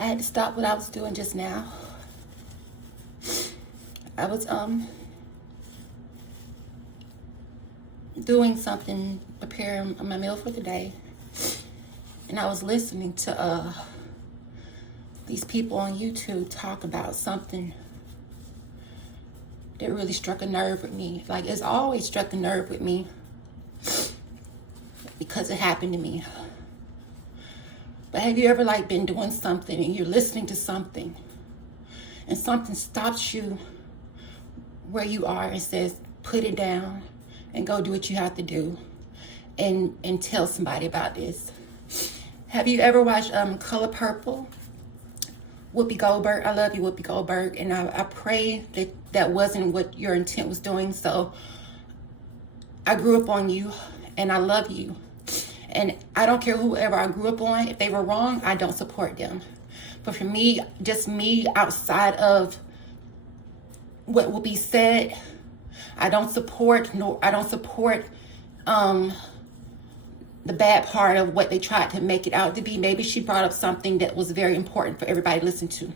I had to stop what I was doing just now. I was doing something, preparing my meal for the day, and I was listening to these people on YouTube talk about something that really struck a nerve with me. Like, it's always struck a nerve with me because it happened to me. But have you ever been doing something and you're listening to something and something stops you where you are and says, put it down and go do what you have to do and tell somebody about this? Have you ever watched Color Purple? Whoopi Goldberg. I love you, Whoopi Goldberg, and I pray that wasn't what your intent was doing. So I grew up on you and I love you, and I don't care whoever I grew up on. If they were wrong, I don't support them. But for me, just me, outside of what will be said, I don't support the bad part of what they tried to make it out to be. Maybe she brought up something that was very important for everybody to listen to.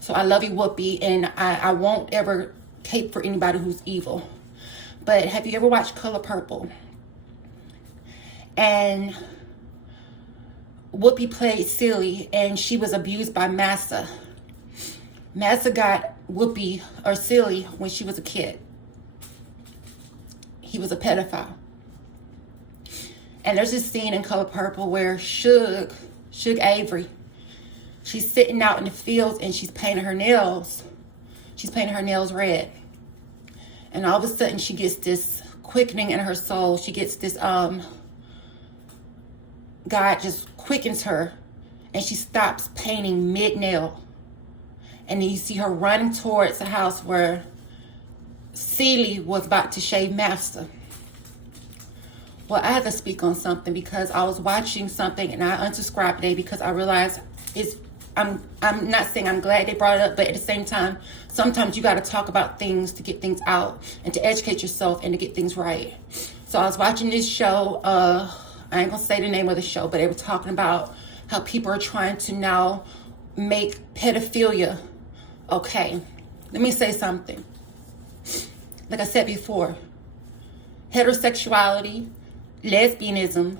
So I love you, Whoopi, and I won't ever cape for anybody who's evil. But have you ever watched Color Purple? And Whoopi played Celie, and she was abused by Massa. Massa got Whoopi, or Celie, when she was a kid. He was a pedophile. And there's this scene in Color Purple where Suge Avery, she's sitting out in the fields and she's painting her nails. She's painting her nails red. And all of a sudden she gets this quickening in her soul. She gets this, God just quickens her and she stops painting mid-nail. And then you see her running towards the house where Celie was about to shave Master. Well, I had to speak on something because I was watching something and I unsubscribed today because I realized I'm not saying I'm glad they brought it up, but at the same time, sometimes you got to talk about things to get things out and to educate yourself and to get things right. So I was watching this show. I ain't gonna say the name of the show, but they were talking about how people are trying to now make pedophilia okay. Let me say something. Like I said before, heterosexuality, lesbianism,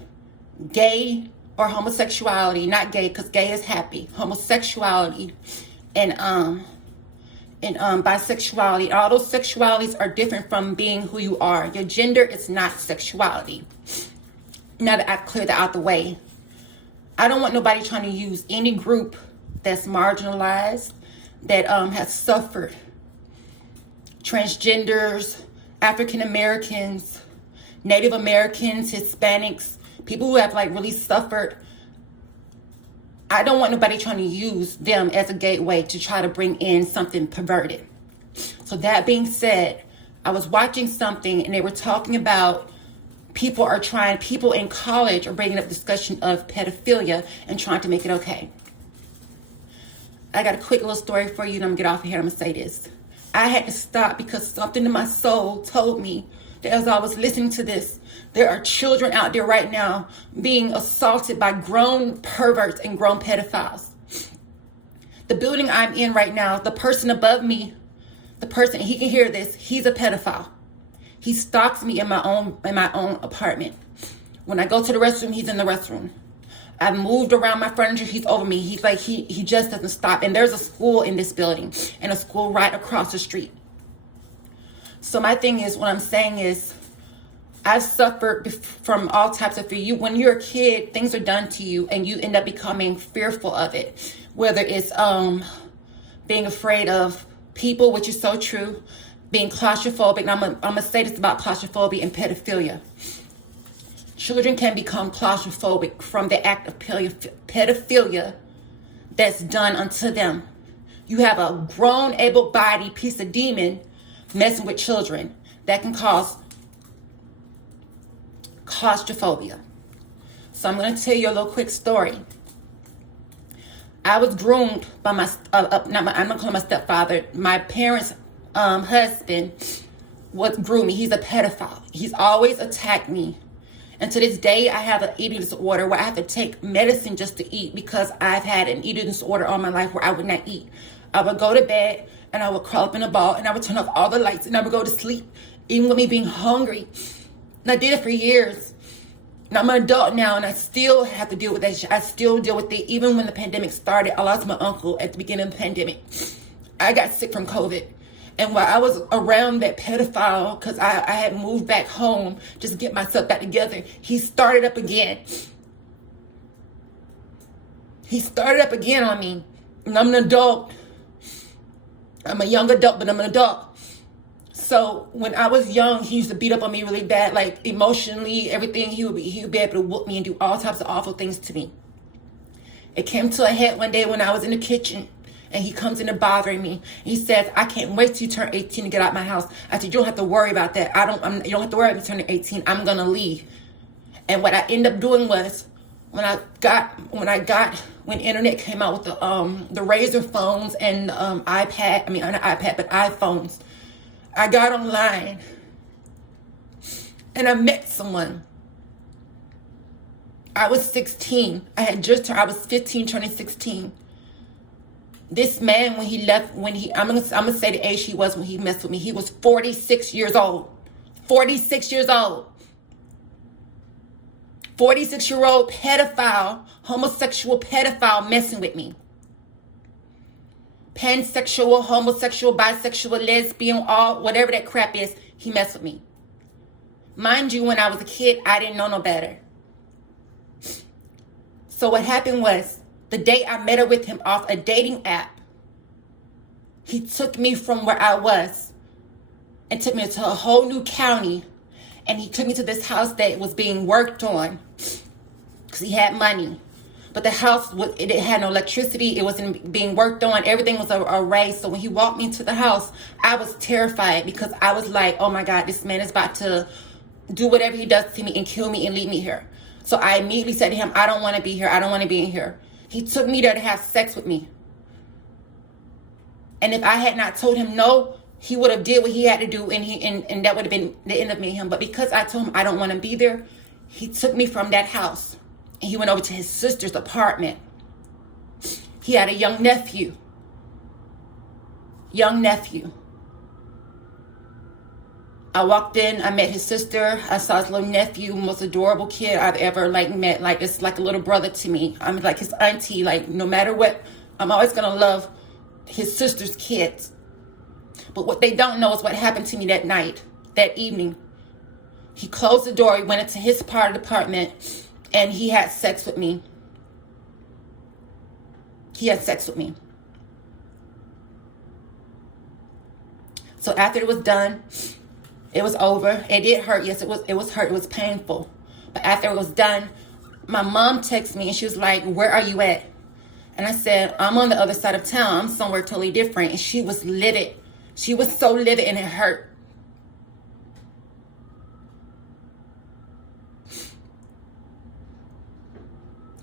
gay or homosexuality, not gay because gay is happy, homosexuality and bisexuality, all those sexualities are different from being who you are. Your gender is not sexuality. Now that I've cleared that out the way, I don't want nobody trying to use any group that's marginalized, that has suffered. Transgenders, African Americans, Native Americans, Hispanics, people who have really suffered. I don't want nobody trying to use them as a gateway to try to bring in something perverted. So that being said, I was watching something and they were talking about people in college are bringing up discussion of pedophilia and trying to make it okay. I got a quick little story for you and I'm gonna get off of here. I'm gonna say this. I had to stop because something in my soul told me that as I was listening to this, there are children out there right now being assaulted by grown perverts and grown pedophiles. The building I'm in right now, the person above me, he can hear this, he's a pedophile. He stalks me in my own apartment. When I go to the restroom, he's in the restroom. I've moved around my furniture, he's over me. He's he just doesn't stop. And there's a school in this building and a school right across the street. So my thing is, what I'm saying is, I've suffered from all types of fear. When you're a kid, things are done to you and you end up becoming fearful of it. Whether it's being afraid of people, which is so true, being claustrophobic. And I'm gonna say this about claustrophobia and pedophilia. Children can become claustrophobic from the act of pedophilia that's done unto them. You have a grown, able-bodied piece of demon messing with children that can cause claustrophobia. So I'm going to tell you a little quick story. I was groomed by my, I'm going to call him my stepfather. My parents' husband groomed me. He's a pedophile. He's always attacked me And to this day, I have an eating disorder where I have to take medicine just to eat, because I've had an eating disorder all my life where I would not eat. I would go to bed and I would crawl up in a ball and I would turn off all the lights and I would go to sleep, even with me being hungry. And I did it for years. And I'm an adult now and I still have to deal with that shit. I still deal with it. Even when the pandemic started, I lost my uncle at the beginning of the pandemic. I got sick from COVID. And while I was around that pedophile, because I had moved back home just to get myself back together, he started up again. He started up again on me. And I'm an adult. I'm a young adult, but I'm an adult. So when I was young, he used to beat up on me really bad, like emotionally, everything. He would be able to whoop me and do all types of awful things to me. It came to a head one day when I was in the kitchen. And he comes in to bothering me. He says, I can't wait till you turn 18 to get out of my house. I said, you don't have to worry about that. You don't have to worry about me turning 18. I'm going to leave. And what I ended up doing was, when internet came out with the Razor phones and not iPad, but iPhones, I got online and I met someone. I was 16. I was 15 turning 16. This man, when he left, I'm gonna say the age he was when he messed with me. He was 46 years old. 46 years old. 46-year-old pedophile, homosexual pedophile messing with me. Pansexual, homosexual, bisexual, lesbian, all whatever that crap is, he messed with me. Mind you, when I was a kid, I didn't know no better. So what happened was, the day I met up with him off a dating app, he took me from where I was and took me to a whole new county. And he took me to this house that was being worked on because he had money. But the house, it had no electricity. It wasn't being worked on. Everything was a race. So when he walked me to the house, I was terrified because I was like, oh my God, this man is about to do whatever he does to me and kill me and leave me here. So I immediately said to him, I don't want to be here. I don't want to be in here. He took me there to have sex with me. And if I had not told him no, he would have did what he had to do, and that would have been the end of me and him. But because I told him I don't want to be there, he took me from that house and he went over to his sister's apartment. He had a young nephew. I walked in, I met his sister. I saw his little nephew, most adorable kid I've ever met. Like, it's like a little brother to me. I'm like his auntie. Like, no matter what, I'm always gonna love his sister's kids. But what they don't know is what happened to me that night, that evening. He closed the door, he went into his part of the apartment, and he had sex with me. So after it was done, it was over. It did hurt. Yes, it was hurt. It was painful. But after it was done, my mom texted me and she was like, where are you at? And I said, I'm on the other side of town. I'm somewhere totally different. And she was livid. She was so livid and it hurt.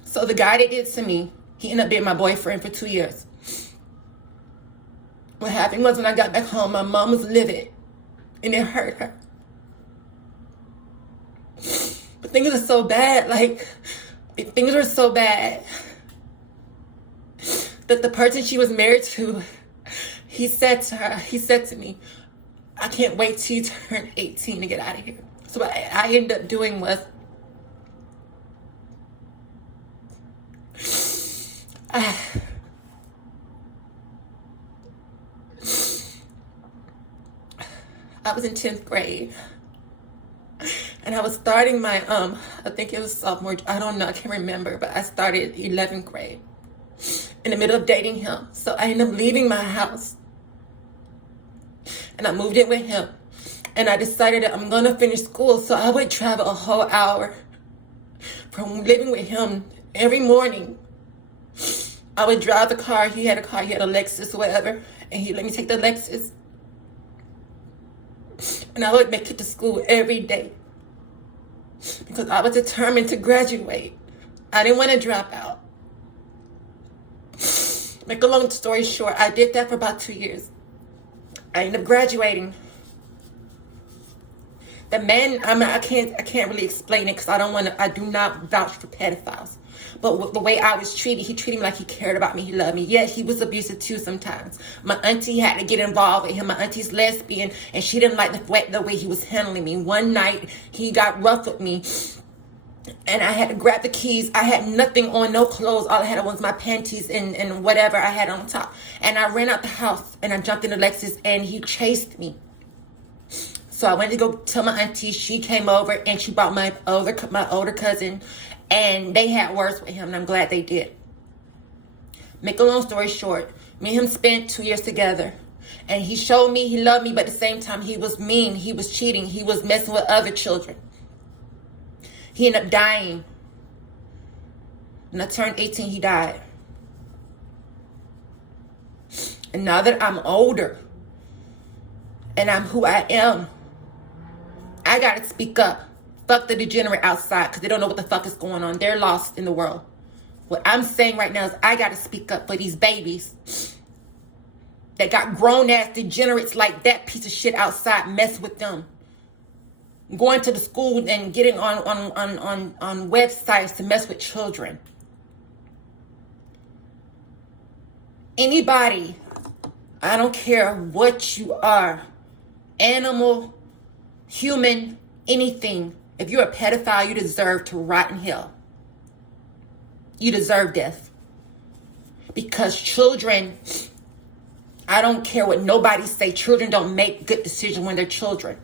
So the guy that did to me, he ended up being my boyfriend for 2 years. What happened was when I got back home, my mom was livid. And it hurt her. But things are so bad, that the person she was married to, he said to me, I can't wait till you turn 18 to get out of here. So what I ended up doing was, I was in 10th grade and I was starting my, I think it was sophomore, I don't know, I can't remember, but I started 11th grade in the middle of dating him. So I ended up leaving my house and I moved in with him and I decided that I'm going to finish school. So I would travel a whole hour from living with him every morning. I would drive the car. He had a car, he had a Lexus or whatever, and he let me take the Lexus. And I would make it to school every day because I was determined to graduate. I didn't want to drop out. Make a long story short, I did that for about 2 years. I ended up graduating. The men, I mean, I can't really explain it because I do not vouch for pedophiles. But the way I was treated, he treated me like he cared about me, he loved me. Yet he was abusive too sometimes. My auntie had to get involved with him. My auntie's lesbian, and she didn't like the way he was handling me. One night, he got rough with me, and I had to grab the keys. I had nothing on, no clothes. All I had was my panties and whatever I had on top. And I ran out the house, and I jumped in the Lexus, and he chased me. So I went to go tell my auntie. She came over, and she brought my older cousin, and they had words with him, and I'm glad they did. Make a long story short, me and him spent 2 years together. And he showed me he loved me, but at the same time, he was mean. He was cheating. He was messing with other children. He ended up dying. When I turned 18, he died. And now that I'm older, and I'm who I am, I gotta speak up. Fuck the degenerate outside, because they don't know what the fuck is going on. They're lost in the world. What I'm saying right now is I gotta speak up for these babies that got grown-ass degenerates like that piece of shit outside mess with them. Going to the school and getting on websites to mess with children. Anybody, I don't care what you are, animal, human, anything. If you're a pedophile, you deserve to rot in hell. You deserve death. Because children, I don't care what nobody say, children don't make good decisions when they're children.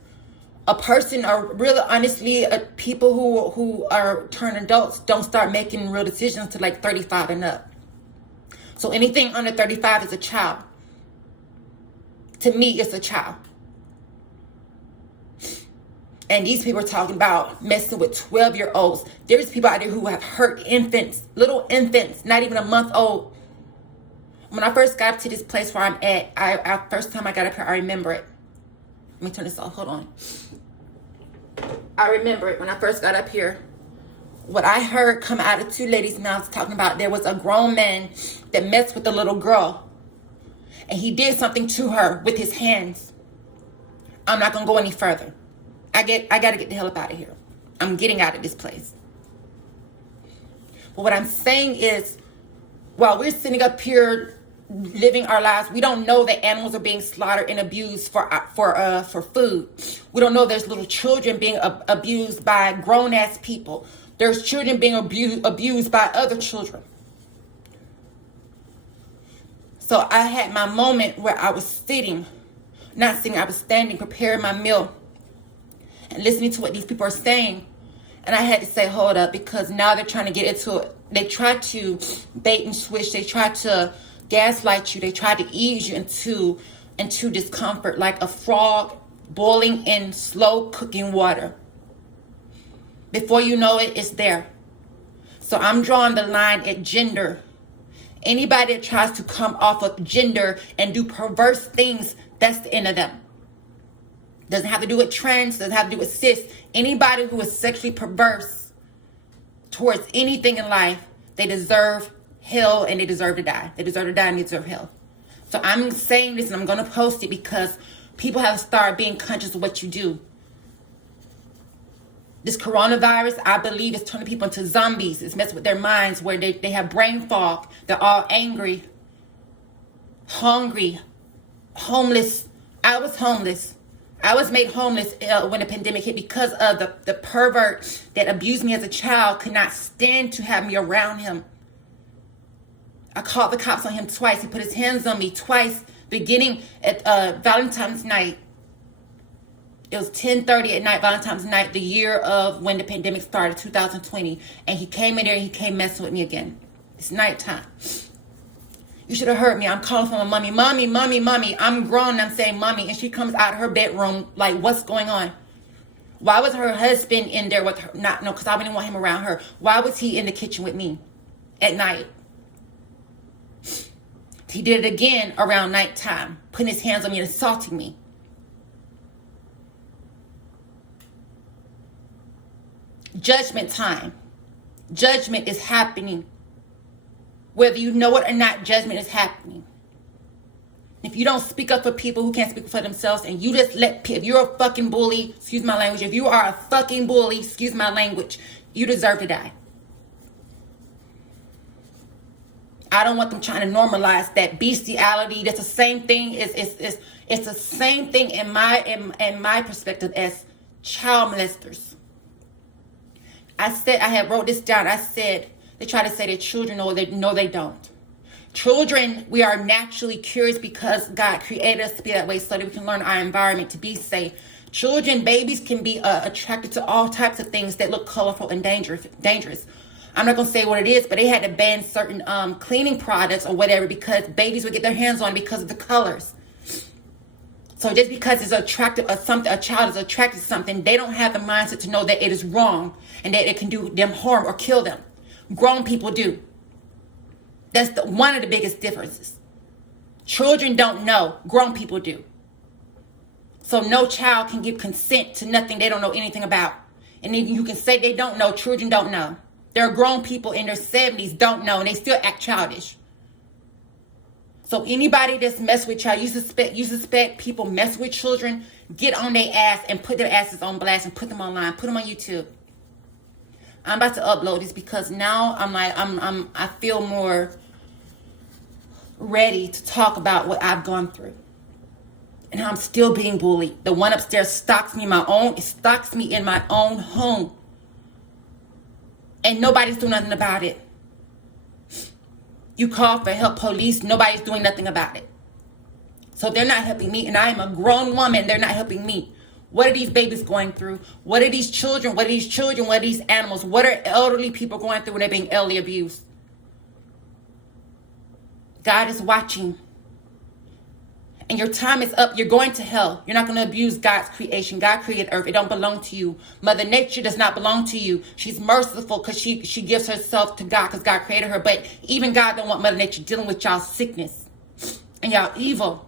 A person, or really honestly, people who are turned adults don't start making real decisions till like 35 and up. So anything under 35 is a child. To me, it's a child. And these people are talking about messing with 12-year-olds. There's people out there who have hurt infants, little infants, not even a month old. When I first got up to this place where I'm at, first time I got up here, I remember it. Let me turn this off, hold on. I remember it when I first got up here. What I heard come out of two ladies' mouths talking about there was a grown man that messed with a little girl. And he did something to her with his hands. I'm not going to go any further. I got to get the hell up out of here. I'm getting out of this place. But what I'm saying is, while we're sitting up here living our lives, we don't know that animals are being slaughtered and abused for food. We don't know there's little children being abused by grown-ass people. There's children being abused by other children. So I had my moment where I was I was standing, preparing my meal, and listening to what these people are saying. And I had to say, hold up, because now they're trying to get into it. They try to bait and switch. They try to gaslight you. They try to ease you into discomfort, like a frog boiling in slow cooking water. Before you know it, it's there. So I'm drawing the line at gender. Anybody that tries to come off of gender and do perverse things, that's the end of them. Doesn't have to do with trans, doesn't have to do with cis. Anybody who is sexually perverse towards anything in life, they deserve hell and they deserve to die. They deserve to die and they deserve hell. So I'm saying this and I'm going to post it because people have to start being conscious of what you do. This coronavirus, I believe, is turning people into zombies. It's messing with their minds where they have brain fog. They're all angry, hungry, homeless. I was homeless. I was made homeless when the pandemic hit because of the pervert that abused me as a child could not stand to have me around him. I called the cops on him twice. He put his hands on me twice, beginning at Valentine's night. It was 10:30 at night, Valentine's night, the year of when the pandemic started, 2020. And he came in there and he came messing with me again. It's nighttime. You should have heard me. I'm calling for my mommy. Mommy. I'm grown and I'm saying mommy. And she comes out of her bedroom like, what's going on? Why was her husband in there with her? No, because I didn't want him around her. Why was he in the kitchen with me at night? He did it again around nighttime, putting his hands on me and assaulting me. Judgment time. Judgment is happening. Whether you know it or not, judgment is happening. If you don't speak up for people who can't speak for themselves, and you just if you're a fucking bully, excuse my language, if you are a fucking bully, excuse my language, you deserve to die. I don't want them trying to normalize that bestiality. That's the same thing. It's the same thing in my perspective as child molesters. I had wrote this down. I said they try to say that children know they don't. Children, we are naturally curious because God created us to be that way so that we can learn our environment to be safe. Children, babies can be attracted to all types of things that look colorful and dangerous. I'm not going to say what it is, but they had to ban certain cleaning products or whatever because babies would get their hands on because of the colors. So just because it's attractive or something, a child is attracted to something, they don't have the mindset to know that it is wrong and that it can do them harm or kill them. Grown people do. That's one of the biggest differences. Children don't know. Grown people do. So no child can give consent to nothing they don't know anything about. And then you can say they don't know. Children don't know. There are grown people in their 70s don't know, and they still act childish. So anybody that's mess with child, you suspect people mess with children, get on their ass and put their asses on blast and put them online, put them on YouTube. I'm about to upload this because now I feel more ready to talk about what I've gone through. And I'm still being bullied. The one upstairs stalks me in my own home. And nobody's doing nothing about it. You call for help, police, nobody's doing nothing about it. So they're not helping me, and I am a grown woman, they're not helping me. What are these babies going through? What are these children? What are these animals? What are elderly people going through when they're being elderly abused? God is watching. And your time is up. You're going to hell. You're not going to abuse God's creation. God created earth. It don't belong to you. Mother Nature does not belong to you. She's merciful because she gives herself to God because God created her. But even God don't want Mother Nature dealing with y'all sickness and y'all evil.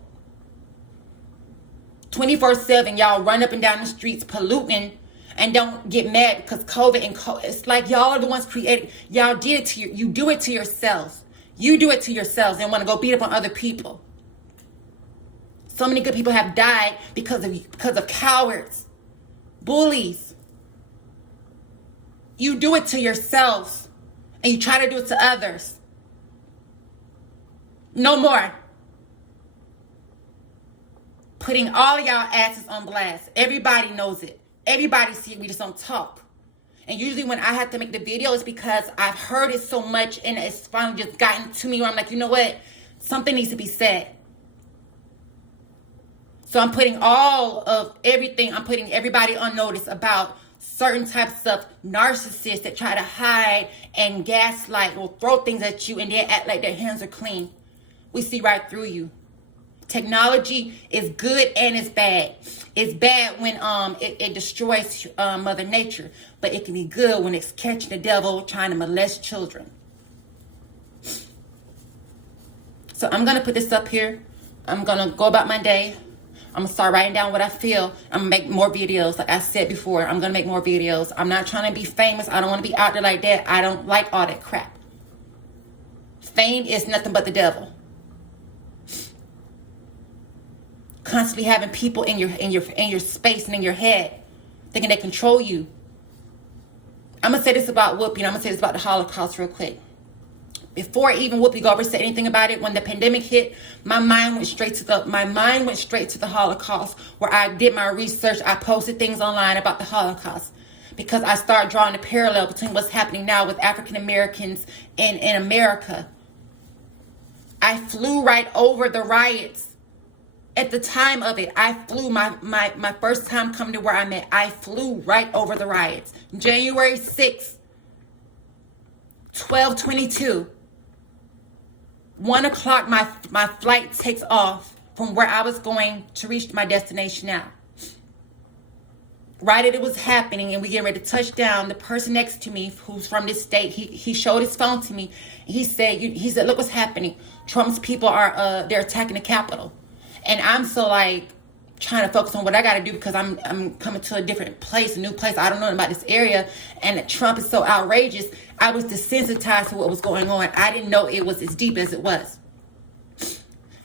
24/7, y'all run up and down the streets polluting and don't get mad because COVID and it's like y'all are the ones created. Y'all did it to you do it to yourselves. You do it to yourselves and want to go beat up on other people. So many good people have died because of cowards, bullies. You do it to yourselves and you try to do it to others. No more. Putting all of y'all asses on blast. Everybody knows it. Everybody sees it. We just don't talk. And usually when I have to make the video, it's because I've heard it so much and it's finally just gotten to me where I'm like, you know what? Something needs to be said. So I'm putting all of everything, I'm putting everybody on notice about certain types of narcissists that try to hide and gaslight or throw things at you and then act like their hands are clean. We see right through you. Technology is good and it's bad. It's bad when it destroys Mother Nature, but it can be good when it's catching the devil trying to molest children. So I'm going to put this up here. I'm going to go about my day. I'm going to start writing down what I feel. I'm going to make more videos. Like I said before, I'm going to make more videos. I'm not trying to be famous. I don't want to be out there like that. I don't like all that crap. Fame is nothing but the devil. Constantly having people in your space and in your head thinking they control you. I'm going to say this about Whoopi, and I'm going to say this about the Holocaust real quick. Before even Whoopi Goldberg said anything about it, when the pandemic hit, my mind went straight to the Holocaust, where I did my research. I posted things online about the Holocaust because I started drawing a parallel between what's happening now with African Americans in America. I flew right over the riots. At the time of it, I flew my first time coming to where I'm at. I flew right over the riots. January 6th, 12:22. 1 o'clock, my flight takes off from where I was going to reach my destination now. Right as it was happening and we getting ready to touch down, the person next to me, who's from this state, he showed his phone to me. He said, look what's happening. Trump's people are they're attacking the Capitol. And I'm so like trying to focus on what I got to do because I'm coming to a different place, a new place. I don't know about this area. And Trump is so outrageous. I was desensitized to what was going on. I didn't know it was as deep as it was.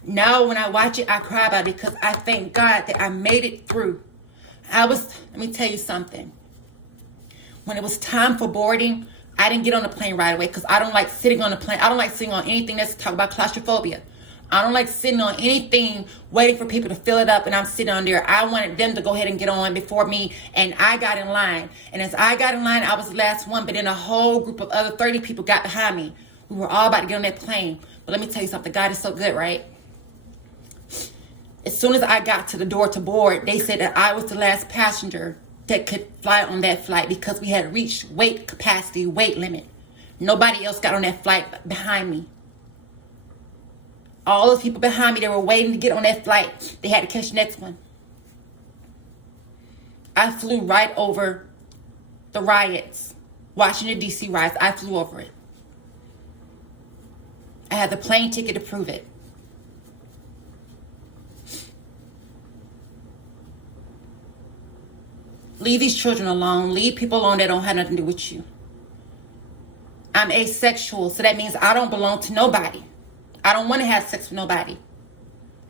Now when I watch it, I cry about it because I thank God that I made it through. Let me tell you something. When it was time for boarding, I didn't get on the plane right away because I don't like sitting on the plane. I don't like sitting on anything that's talk about claustrophobia. I don't like sitting on anything waiting for people to fill it up and I'm sitting on there. I wanted them to go ahead and get on before me, and I got in line. And as I got in line, I was the last one, but then a whole group of other 30 people got behind me. We were all about to get on that plane. But let me tell you something. God is so good, right? As soon as I got to the door to board, they said that I was the last passenger that could fly on that flight because we had reached weight capacity, weight limit. Nobody else got on that flight behind me. All those people behind me, they were waiting to get on that flight. They had to catch the next one. I flew right over the riots, Washington, D.C. riots. I flew over it. I had the plane ticket to prove it. Leave these children alone. Leave people alone that don't have nothing to do with you. I'm asexual, so that means I don't belong to nobody. I don't want to have sex with nobody.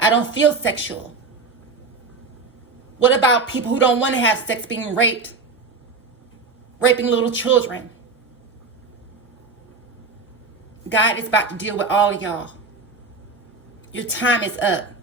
I don't feel sexual. What about people who don't want to have sex being raped? Raping little children. God is about to deal with all of y'all. Your time is up.